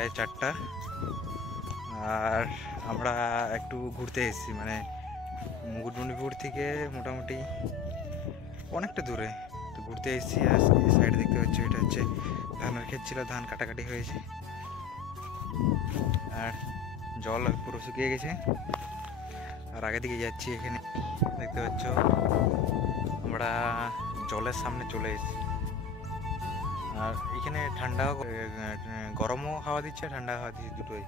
প্রায় 4টা। আর আমরা একটু ঘুরতে এসেছি, মানে মুকুটমণিপুর থেকে মোটামুটি অনেকটা দূরে তো ঘুরতে এসেছি। আর এই সাইডে দেখতে পাচ্ছি এটা হচ্ছে ধানের ক্ষেত ছিল, ধান কাটাকাটি হয়েছে আর জল পুরো শুকিয়ে গেছে। আর আগে দিকে যাচ্ছি, এখানে দেখতে পাচ্ছ আমরা জলের সামনে চলে এসেছি। আর এখানে ঠান্ডাও গরমও হাওয়া দিচ্ছে, ঠান্ডা হাওয়া দিচ্ছে দুটোই।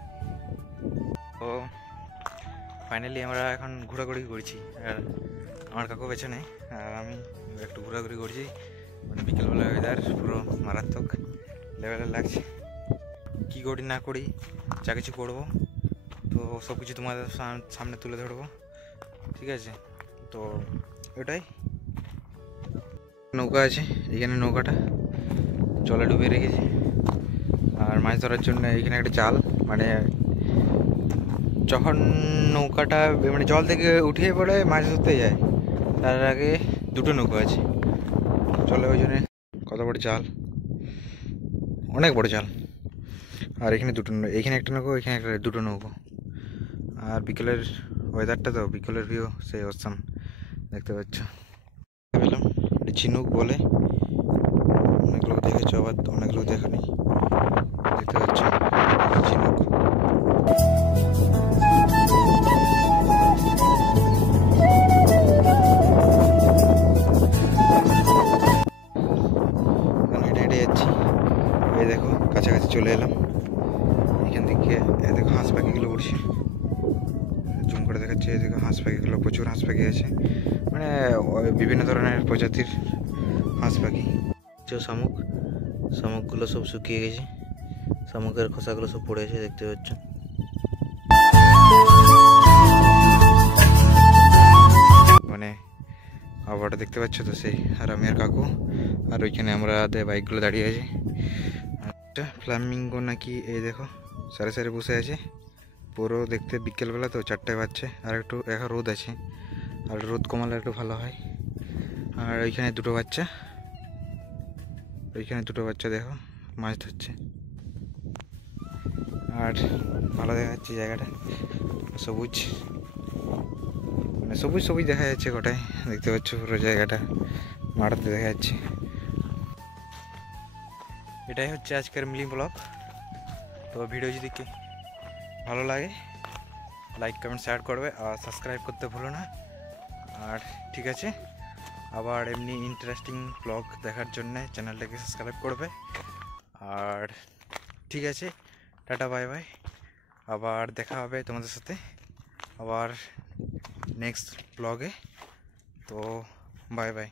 তো ফাইনালি আমরা এখন ঘোরাঘুরি করছি, আর আমার কাকু পেছনে আর আমি একটু ঘোরাঘুরি করছি। মানে বিকেলবেলা ওয়েদার পুরো মারাত্মক লেভেলের লাগছে। কী করি না করি যা কিছু করবো তো সব কিছু তোমাদের সামনে তুলে ধরবো, ঠিক আছে? তো ওটাই নৌকা আছে, এখানে নৌকাটা জলে ডুবিয়ে রেখেছি। আর মাছ ধরার জন্য এখানে একটা জাল, মানে যখন নৌকাটা মানে জল থেকে উঠিয়ে পড়ে মাছ ধরতে যায় তার আগে দুটো নৌকা আছে চলে, ওই জন্যে কত বড় জাল, অনেক বড় জাল। আর এখানে এখানে একটা নৌকো, এখানে একটা, দুটো নৌকো। আর বিকেলের ওয়েদারটা তো বিকেলের ভিউ সেই অবস্থান দেখতে পাচ্ছ। পেলাম ঝিনুক বলে, অনেক লোক দেখেছো, আবার অনেক লোক দেখেনি, দেখতে পাচ্ছ ঝিনুক। হেঁটে হেঁটে যাচ্ছি, এই দেখো কাছাকাছি চলে এলাম। এখান থেকে দেখো হাঁস পাখিগুলো উঠছে, জুম করে দেখাচ্ছে। এই দেখো হাঁস পাখিগুলো, প্রচুর হাঁস পাখি আছে, মানে বিভিন্ন ধরনের প্রজাতির হাঁস পাখি। শামুক, শামুকগুলো সব শুকিয়ে গেছে, শামুকের খোসাগুলো সব পড়ে আছে, দেখতে পাচ্ছ। মানে আবহাওয়াটা দেখতে পাচ্ছ তো সেই। আর আমি আর কাকু, আর ওইখানে আমরা বাইকগুলো দাঁড়িয়ে আছে। একটা ফ্ল্যামিঙ্গো নাকি, এই দেখো সারে সারে বসে আছে পুরো দেখতে। বিকেলবেলা তো 4টায় বাজছে, আর একটু এখন রোদ আছে, আর রোদ কমালে একটু ভালো হয়। আর ওইখানে দুটো বাচ্চা, ওইখানে দুটো বাচ্চা দেখো মাছ ধরছে। আর ভালো দেখা যাচ্ছে জায়গাটা, সবুজ, মানে সবুজ সবুজ দেখা যাচ্ছে গোটায়, দেখতে পাচ্ছ পুরো জায়গাটা মাঠতে দেখা যাচ্ছে। এটাই হচ্ছে আজকের মিনি ব্লগ। তো ভিডিও যদি ভালো লাগে লাইক কমেন্ট শেয়ার করবে, আর সাবস্ক্রাইব করতে ভুলো না। আর ঠিক আছে, আবার এমনি ইন্টারেস্টিং ব্লগ দেখার জন্য চ্যানেলটাকে সাবস্ক্রাইব করবে। আর ঠিক আছে, টাটা বাই বাই, আবার দেখা হবে তোমাদের সাথে আবার নেক্সট ব্লগে। তো বাই বাই।